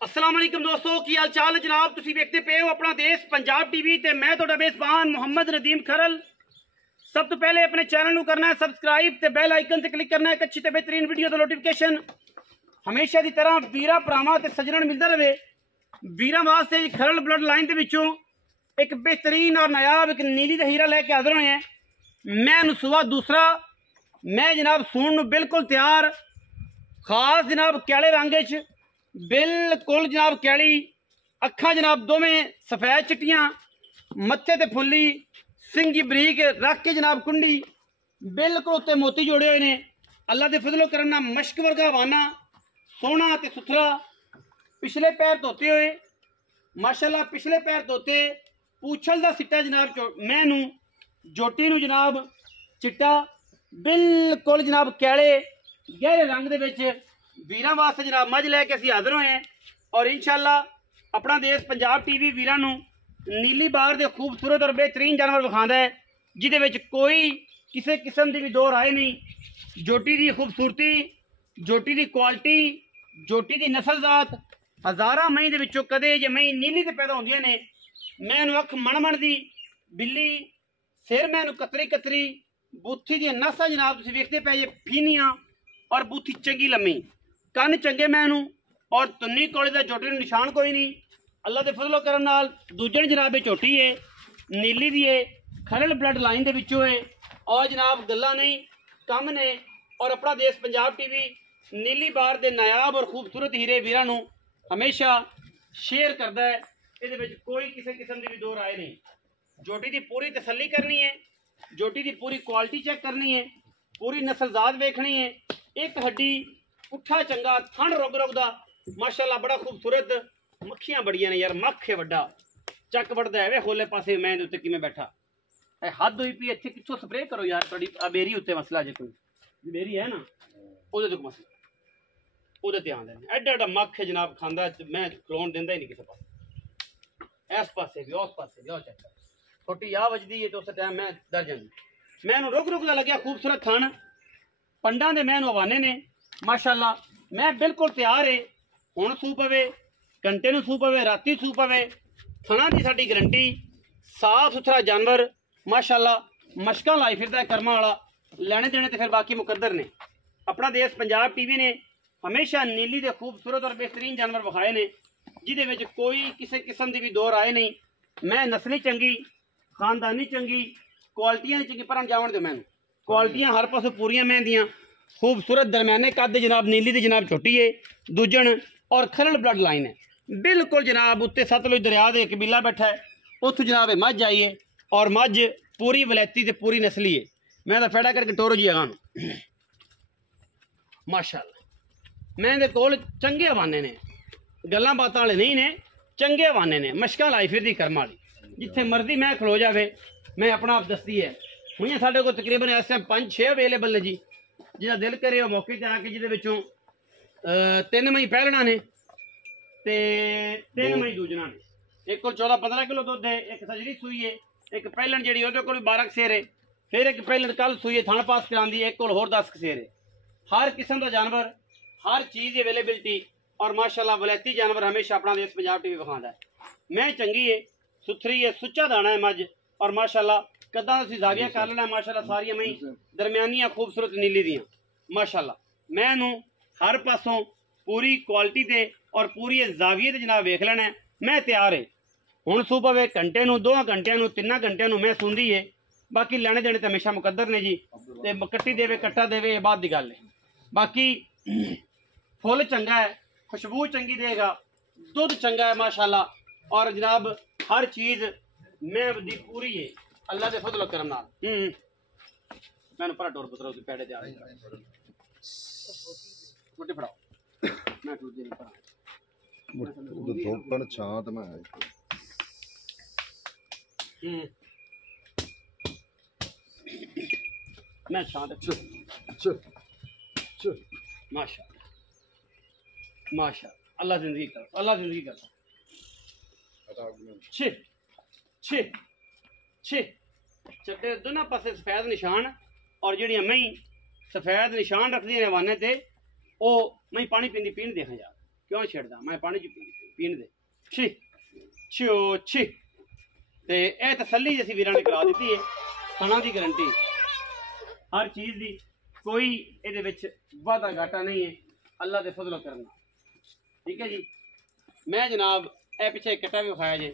अस्सलाम वालेकुम दोस्तों, की हाल चाल जनाब। तुसी देखते पे हो अपना देश पंजाब टीवी ते मैं तुहाडा मेज़बान मोहम्मद नदीम खरल। सब तो पहले अपने चैनल को करना है सबसक्राइब ते बेल आइकन ते क्लिक करना है। एक अच्छी ते बेहतरीन वीडियो दा नोटिफिकेशन हमेशा की तरह वीरा भरावां ते सज्जणन मिलता रहे। वीरा वास्ते खरल ब्लड लाइन के विचों एक बेहतरीन और नायाब एक नीली दा हीरा लैके हाजिर होए हैं। मैं सुबह दूसरा मैं जनाब सून नूं बिल्कुल तैयार, खास जनाब कैले रंग च बिल्कुल जनाब कैली, अखा जनाब दोवें सफेद चिट्टियां, मत्थे ते फुल्ली, सिंगी बरीक रख के जनाब कुंडी, बिल्कुल उत्ते मोती जोड़े हुए ने। अल्लाह के फजलो करम नाल मश्क वर्गा हवाना, सोहना ते सुथरा। पिछले पैर धोते हुए माशाल्लाह, पिछले पैर धोते, पूछल दा सिट्टा जनाब मैनू जोटी नू जनाब चिट्टा, बिल्कुल जनाब कैले गहरे रंग दे विच वीरां वास्ते जनाब मझ लैके असीं हाज़र होए हैं। और इंशाअल्लाह अपना देश पंजाब टीवी वीरां नूं नीली बार दे खूबसूरत और बेहतरीन जानवर विखांदा है, जिहदे विच कोई किसी किस्म की भी दो राय नहीं। जोटी की खूबसूरती, जोटी की क्वालिटी, जोटी की नस्लजात, हज़ारां मई दे विचों कदे जे मई नीली ते पैदा होंदियां ने। मैनू अख मणमण दी बिल्ली, सिर मैनू कतरी कतरी, बूथी दी नस्सां जनाब तुसीं वेखदे पे जे फीनियां और बूथी चंगी लम्मी, कन्न चंगे मैनू और तुन्नी कोले दा जोटी नूं निशान कोई नहीं। अल्लाह के फजलो करम नाल दूजण जनाब झोटी है, नीली दी है, खरल ब्लड लाइन दे विचों है। और जनाब गल्लां नहीं कम ने। और अपना देश पंजाब टीवी नीली बार दे नायाब और खूबसूरत हीरे वीरां नूं हमेशा शेयर करता है। इहदे विच कोई किसी किस्म की भी दो राय नहीं। जोटी की पूरी तसल्ली करनी है, जोटी की पूरी क्वालिटी चेक करनी है, पूरी नस्लजात वेखनी है। एक हड्डी पुट्ठा चंगा, थन रुग रुगदा माशाल्लाह बड़ा खूबसूरत। मक्खियां बड़ियां ने यार, मक्ख है वड्डा, चक वड़दा है वे होले पासे मैं दे उत्ते किवें बैठा है। हद हुई पई इत्थे, कित्थों स्प्रे करो यार। तुहाडी बेरी उत्ते मसला जे कोई बेरी है ना, ओहदे ते मसला, ओहदे ध्यान देना। एड्डा एड्डा मक्ख है जनाब, खांदा मैं खलोन दिंदा ही नहीं किसी पासे, इस पासे भी उस पासे भी। चेक कर, छोटी आ वजदी है तो उस टाइम मैं डर जांदी। मैनू रुक रुक दा लग्या खूबसूरत थन, पंडा दे मैनू हवाने ने माशाल्लाह। मैं बिल्कुल तैयार है, हुण सूह पवे, घंटे नूं सूह पवे, राती सूह पवे। थना की साडी गारंटी, साफ सुथरा जानवर माशाल्लाह, मशकां लाई फिरदा है कर्मां वाला। लैने देने तो फिर बाकी मुकद्दर ने। अपना देश पंजाब टीवी ने हमेशा नीली दे खूबसूरत और बेहतरीन जानवर विखाए ने, जिहदे विच कोई किसी किस्म की भी दो राय नहीं। मैं नस्ली चंगी, खानदानी चंगी, क्वालिटियां चंगी, पर जावन दो मैनू क्वालिटियां हर पासों पूरियां मैं दियां। खूबसूरत दरम्याने कद जनाब नीली दी जनाब छोटी है, दूजन और खरल ब्लड लाइन है बिल्कुल जनाब। उत्ते सतलुज दरिया दे कबीला बैठा है, उत्थों जनाब मझ आई है। और मझ पूरी वलैती ते पूरी नस्ली है। मैं तो फैड़ा करके टोरो जी अगा माशाल्लाह। मैं दे कोल चंगे हवाने ने, गल्लां बातां वाले नहीं ने, चंगे हवाने ने। मशकां लाई फिरदी कर्म वाली, जिथे मर्जी मैं खलो जावे मैं अपना आप दसदी है। हुई साढ़े को तकरीबन इस टाइम 5-6 अवेलेबल ने जी, जिहदा दिल करे वो मौके ते आके, जिहदे विचों 3 मई पहलना ने ते 3 मई दूजना ने। एक को 14-15 किलो दुध है, एक सजरी सूई है, एक पहलन जी वो 12 सेर है, फिर एक पहलन कल सूई है थन पास करांदी है, एक को होर 10 सेर है। हर किस्म का जानवर, हर चीज़ अवेलेबिलिटी। और माशाल्लाह वलैती जानवर हमेशा अपना देश पंजाब टीवी विखांदा है। मैं चंगी है, सुथरी है, सुच्चा दाना है मझ। और माशाल्लाह कदा तुसीं जाविया कर लेना माशाल्लाह, सारियां मई दरम्यानियां खूबसूरत नीली दियां माशाल्लाह। मैनू हर पासों पूरी क्वालिटी ते और पूरी जाविये ते जनाब वेख लेना है। मैं तैयार है, हुण सूह पवे घंटे नूं, 2 घंटियां नूं, 3 घंटियां नूं मैं सूंदी है। बाकी लैने देने तो हमेशा मुकद्दर ने जी, ते कट्टी देवे कट्टा देवे ये बात की गल है। बाकी फुल चंगा है, खुशबू चंगी देगा, दुध चंगा है माशाल्लाह। और जनाब हर चीज़ मैं दी पूरी है अल्लाह के फजल करम नाल। मैनू भरा टोर पुत्रो पैड़े ते आ रोटी फड़ाओ, मैं दूजे नहीं भरा धोपन छांत में मैं शांत माशा माशा। अल्लाह जिंदगी कर, अल्लाह जिंदगी कर। छे छे छे चट्टे दोनों पासे सफेद निशान। और जिहड़ियां मई सफेद निशान रखदियां ने हवाने ते, ओ मई पानी पींदी पीन देखा यार, क्यों छेड़दा मैं पानी च पीन दे छी छियो छी ते ए तसल्ली जैसी वीरां ने करा दी है खाना की गारंटी हर चीज़ की कोई ये वादा घाटा नहीं है अल्लाह के फजलो करना ठीक है जी। मैं जनाब ए पिछे एक कट्टा भी विखाया जे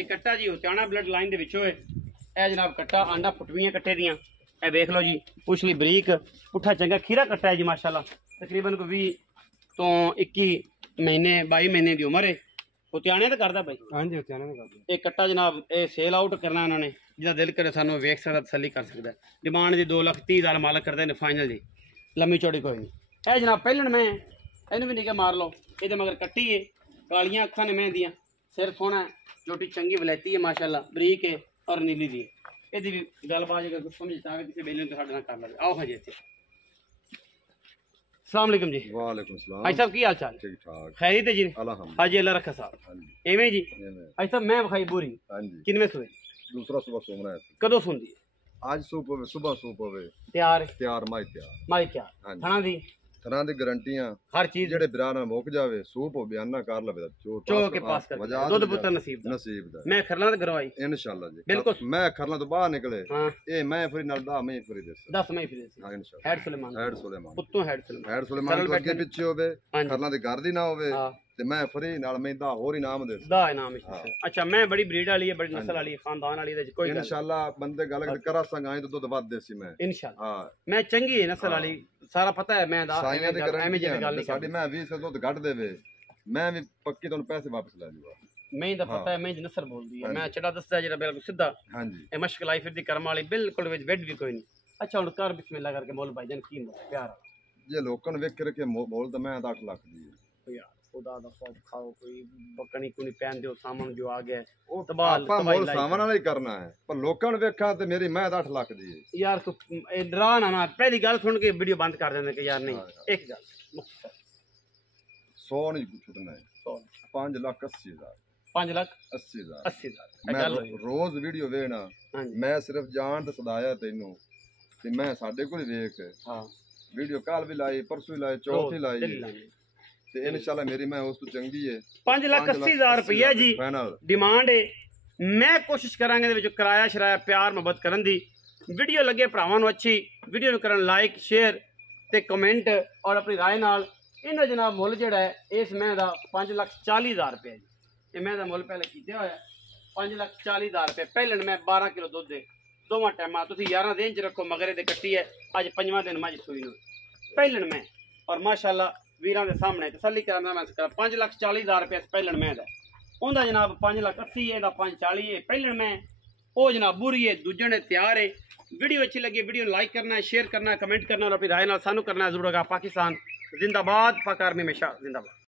एक कट्टा जी उचाना ब्लड लाइन के विचों है ए जनाब कट्टा आंडा फुटवियां कट्टे दियां ए देख लो जी पुछली बरीक पुट्ठा चंगा खीरा कट्टा है जी माशाल्लाह तकरीबन को 20 तो 21 महीने 22 महीने की उम्र है उत्याने तो करता भाई हाँ जी उत्याने तो करता एक कट्टा जनाब ये सेल आउट करना उन्होंने जिदा दिल करे सानू वेख सकता तसली कर सकता है डिमांड जी 2,30,000 मालक करते हैं फाइनल जी लम्बी चौड़ी कोई नहीं है जनाब पहलन में इन्हू भी निके मार लो ये मगर कट्टी है कालियां अखा ने मैं दियां सिर सोना है जोटी चंगी वलैती है माशाल्लाह बरीक है और नीली दी ये भी गलबात अगर कुछ समझ चाहे किसी बेले तो साढ़े कर लगे आओ हाँ जी इतने अस्सलाम वालेकुम जी वालेकुम सलाम भाई साहब की हाल चाल ठीक ठाक खैरियत है जी अल्हम्दुलिल्लाह हाँ जी अल्लाह रखा साहब एवें जी भाई साहब मैं विखाई पूरी हाँ जी किनमें सोए दूसरा सुबह सोमना है कदों सुनदी आज सुबह सूप होवे तैयार माई तैयार माई तैयार हाँ जी खाना दी थना दी गारंटियां हर चीज जेड़े बिरा ना मुक जावे सूप हो बयाना कर लवे चो के पास कर दूध पुत्र नसीब दा मैं खरला ते करवाई इंशाल्लाह जी बिल्कुल मैं खरला तो बाहर निकले हां ए मैं फिर नाल दा मैं फिर दस 10 मैं फिर हां इंशाल्लाह हेड सुलेमान उत्तों हेड सुलेमान तो अगे पीछे होवे खरला दे घर दी ना होवे ते मैं फ्री नाल मैं दा होर इनाम दे दा इनाम अच्छा मैं बड़ी ब्रीड वाली है बड़ी नस्ल वाली है खानदान वाली है कोई इंशाल्लाह बंदे गल करा संगाई तो दूध वध देसी मैं इंशाल्लाह हां मैं चंगी है नस्ल वाली सारा पता है मैं दा साइयां दी गल नहीं साडी मैं 20 से दूध घट देवे मैं भी पक्की तोन पैसे वापस ले लूंगा मैं दा पता है मैं नस्ल बोलदी है मैं चड़ा दसदा जेड़ा बिल्कुल सीधा हां जी ए मश्क लाइफ दी करम वाली बिल्कुल विच वेड भी कोई नहीं अच्छा हुन कर बिस्मिल्लाह करके मोल भाईजान की प्यार जे लोकां ने वेख के मोल तो मैं 8 लाख दी है यार खुदा दा खौफ खाओ कोई बकनी कोनी पहन दियो सामान जो आ गया ओ आपा मोल सामान वाला ही करना है पर लोकां ने वेखा ते मेरी मैं 8 लाख दी है यार तू डरा ना पहली गल सुन के वीडियो बंद कर देने के यार नहीं एक गल 100 नहीं छुटना है 5,80,000 5,80,000 मैं रोज वीडियो वेना मैं सिर्फ जान ते सदाया तैनू ते मैं साडे कोल वेख हां वीडियो कल भी लाई परसों लाई चौथी लाई ते इंशाल्लाह मेरी मैं उस तो चंगी है 5,80,000 रुपया जी डिमांड है मैं कोशिश करांगे दे विच किराया शराया प्यार मोहब्बत करन दी वीडियो लगे भरावां नूं अच्छी वीडियो नूं करन लाइक शेयर ते कमेंट और अपनी राय नाल इन्हां जनाब मुल जिहड़ा है इस मैं दा 5,40,000 रुपया जी ये मैं दा मुल पहले कीते होया 5,40,000 रुपये पहले मैं 12 किलो दुध दे दोवां टाइमां तुसीं 11 दिन च रखो मगरे दे कट्टी है अज 5वां दिन मज सूई नूं पहले मैं और माशाअल्लाह वीरां दे सामने तसल्ली करना मैं 5,40,000 रुपये पहलन मैं दा उनका जनाब 5,80,000 है 5,40,000 है पहलन मैं वो जनाब बुरी है दूजे ने तैयार है वीडियो अच्छी लगी वीडियो लाइक करना है शेयर करना है कमेंट करना और अपनी राय नाल सानू करना है जरूर। पाकिस्तान जिंदाबाद पाक आर्मी हमेशा जिंदाबाद।